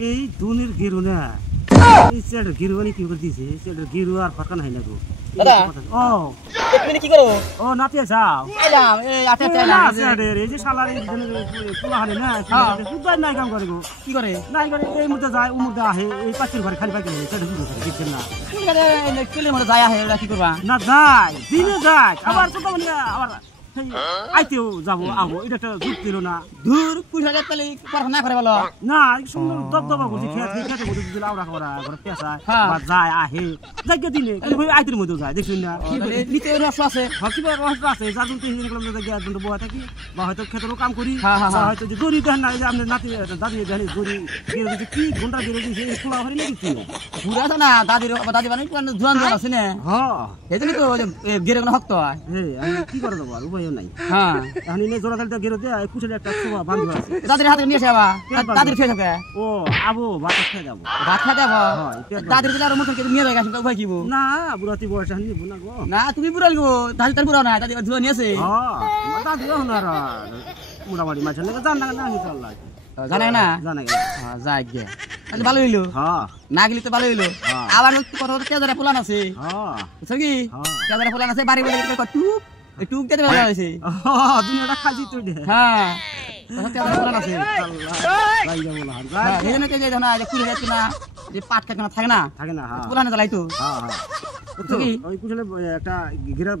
এই দুনির গিরু না এই সেট গিরু মানে কি করে দিছে সেট গিরু আর ফাঁকা নাই না গো দাদা ও তুমি কি করো ও নাতে যাও এলাম এই আতে না সেট এই যে শালার এই পোলা হানে না কুদাই নাই কাম করে গো কি করে নাই করে এই মুদে যায় ও মুদে আহে এই পাঁচের ঘরে খালি পাইকে সেট দুটো করে দেখছেন না কি করে এই কেলের মধ্যে যায় আহে কি করবা না যায় দিনে যায় আবার তো মানে আবার আইতেও যাবো আবো এটা একটা যুগ ছিল না দূর কুড়ি তাহলে পড়াশোনা করে বলো না সুন্দর দবদবা করছি খেতে মধ্যে দিলে আওড়া খাওয়া করে পেশা বা যায় আহে যাইকে দিনে আইতের মধ্যেও যায় দেখুন না নিতে রস আছে কিবা রহস্য আছে যার জন্য তিন করলাম যে বয়া থাকি বা হয়তো ক্ষেতেরও কাম করি হয়তো যে দড়ি দেন না যে আপনার নাতি দাদি দেন দড়ি গেড়ে দিচ্ছে কি ঘন্টা গেড়ে দিচ্ছে এই খোলা হরে নাকি ঘুরে আছে না দাদির দাদি মানে জোয়ান জোয়ান আছে না হ্যাঁ এই জন্য তো গেড়ে কোনো হক্ত হয় আমি কি করে দেবো আর উপায় নাই হ্যাঁ এখন এনে জোড়া তালটা গেড়ে দেয় কুচলে একটা শোভা বান্ধব আছে দাদির হাতে নিয়ে যাবা দাদির খেয়ে থাকে ও আবো ভাত খেয়ে যাবো ভাত খেয়ে যাবো দাদির দিলে আর মতন নিয়ে যায় আসলে উপায় কিবো না বুড়াতি বয়স নিব না গো না তুমি বুড়াল গো দাদি তার বুড়া না দাদি জোয়া নিয়ে আছে হ্যাঁ দাদি হনার মোটামুটি মাছের লেগে জান না আমি চল জানাই না জানাই যাই গে তাহলে ভালো হইলো হ্যাঁ না গেলে তো ভালো হইলো আবার কথা কথা কেদারে পোলান আছে হ্যাঁ বুঝছো কি কেদারে পোলান আছে বাড়ি বাড়ি টুক এই টুক দিতে ভালো হয়েছে দুনিয়াটা খাজি তুই দে হ্যাঁ কেদারে পোলান আছে যাই যাবো না হ্যাঁ এই জন্য কে যাই না যে কুড়ি যাচ্ছে না যে পাট কাটনা থাকে না হ্যাঁ পোলানে জ্বালাই তো হ্যাঁ হ্যাঁ বুঝছো কি ওই কুচলে একটা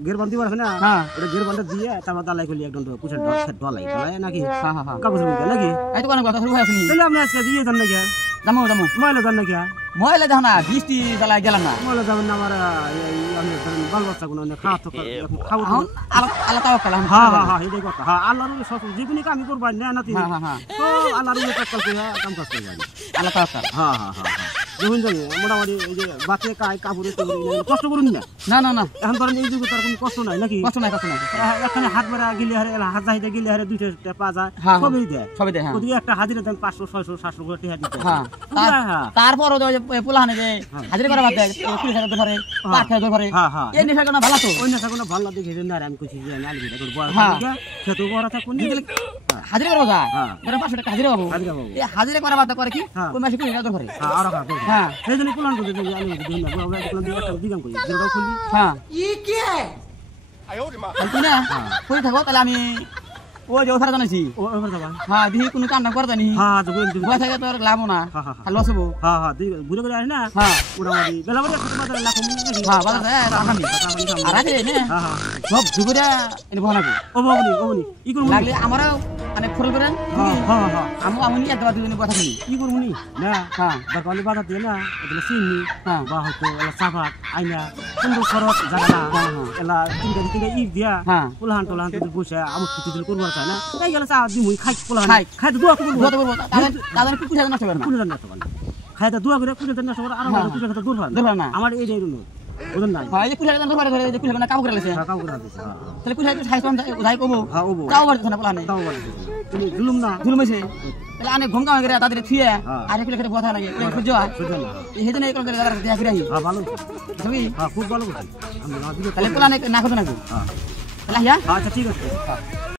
গের বান্ধি আছে না ওটা গের বান্ধা দিয়ে তারপর দালাই করলি একদম কুচল ঢলাই ঢলাই নাকি হ্যাঁ হ্যাঁ কাগজ নাকি এই তো কোনো কথা শুরু হয়েছে নি তাহলে আপনি আজকে দিয়ে যান নাকি যাবো যাবো ময়লা যান নাকি ময়লা দেখো না বৃষ্টি জ্বালাই গেলাম না ময়লা যাবেন না আমার আমি বাল বাচ্চা কোনো খাওয়া তো খাবো আল্লাহ তাও খেলাম হ্যাঁ হ্যাঁ হ্যাঁ এটাই কথা হ্যাঁ আল্লাহর সব যে কোনো কামই করবা না নাতি হ্যাঁ হ্যাঁ তো আল্লাহর কাজ করে কাম কাজ করে যাবে আল্লাহ তাও খেলাম হ্যাঁ হ্যাঁ হ্যাঁ দেখুন জানি মোটামুটি এই যে বাচ্চা কাপড়ে কষ্ট করুন না না না না এখন ধরেন এই যুগে তার কোনো কষ্ট নাই নাকি কষ্ট নাই এখানে হাত মারা গিলে হারে হাত চাহিদা গিলে হারে দুইটা পা যায় সবই দেয় হ্যাঁ ওদিকে একটা হাজিরা দেন 500 600 700 করে টাকা দিতে হ্যাঁ তারপর পোলাহানে যে হাজিরা করা বাদ দেয় পুলিশ হাতে ধরে পাট খেয়ে ধরে এই নেশা কোনো ভালো তো ওই নেশা কোনো ভালো দেখে না আমি কইছি যে আমি আলবিটা করব খেত বড় থাকুন হাজিরা করা যায় ধরে 500 টাকা হাজিরা পাবো এই হাজিরা করা বাদ করে কি ওই মাসে কি কাজ করে হ্যাঁ আর কাজ হ্যাঁ সেই জন্য প্ল্যান করতে যে আমি দিন না আমরা প্ল্যান দিয়ে একটা দিগাম করি যেটা খুলি হ্যাঁ ই কি আয়ো রে মা তুই না কই থাকো তাহলে আমি ওই যে ওখানে জানাইছি ওখানে যাবা হ্যাঁ দিহি কোনো কাম না করে জানি হ্যাঁ তো বসে থাকে তোর লাভ না লস হবো হ্যাঁ হ্যাঁ ঘুরে ঘুরে আসে না হ্যাঁ মোটামুটি বেলা বলে বাজারে লাখ হ্যাঁ বাজারে রাখামি আর আছে নে হ্যাঁ হ্যাঁ সব ঘুরে এনে বনাবো ওবনি ই করব লাগলে আমারও মানে ফুল করেন হ্যাঁ হ্যাঁ হ্যাঁ আমি একবার দুজনে কথা শুনি ই করব নি না হ্যাঁ দরকার বাজার দিয়ে না এটা চিনি বা হয়তো এলা সাফাত আইনা সুন্দর খরচ জায়গা না এলা তিনটা ই দিয়া পোলাহান টোলাহান তুই বসে আমার ছুটি দিল করবার চাই না তাই গেলে চা দিমুই খাই পোলাহান খাই দোয়া করব তাদের কি পুজা নষ্ট করে না পুজা নষ্ট করে না খাই দোয়া করে পুজা নষ্ট করে আর পুজা কথা দূর হয় না আমার এই রইল বুঝুন না ভাই এই পুজা নষ্ট করে ধরে পুজা না কাম করে লেছে কাম করে দিছে তাহলে পুজা তো সাইজ উধাই কমো হ্যাঁ ওবো তাও বাড়ছে না পোলাহানে তাও বাড়ছে তুমি জুলুম না জুলুমেছে তাহলে আনে ঘুম কাম করে তাদের থিয়ে আর একটু খেতে কথা লাগে সহ্য হয় এই হেদিন এই করে দাদা দেয়া ফিরাই হ্যাঁ ভালো তুমি হ্যাঁ খুব ভালো কথা আমি না দিলে তাহলে পোলাহানে না খোঁজ না গো হ্যাঁ তাহলে ইয়া আচ্ছা ঠিক আছে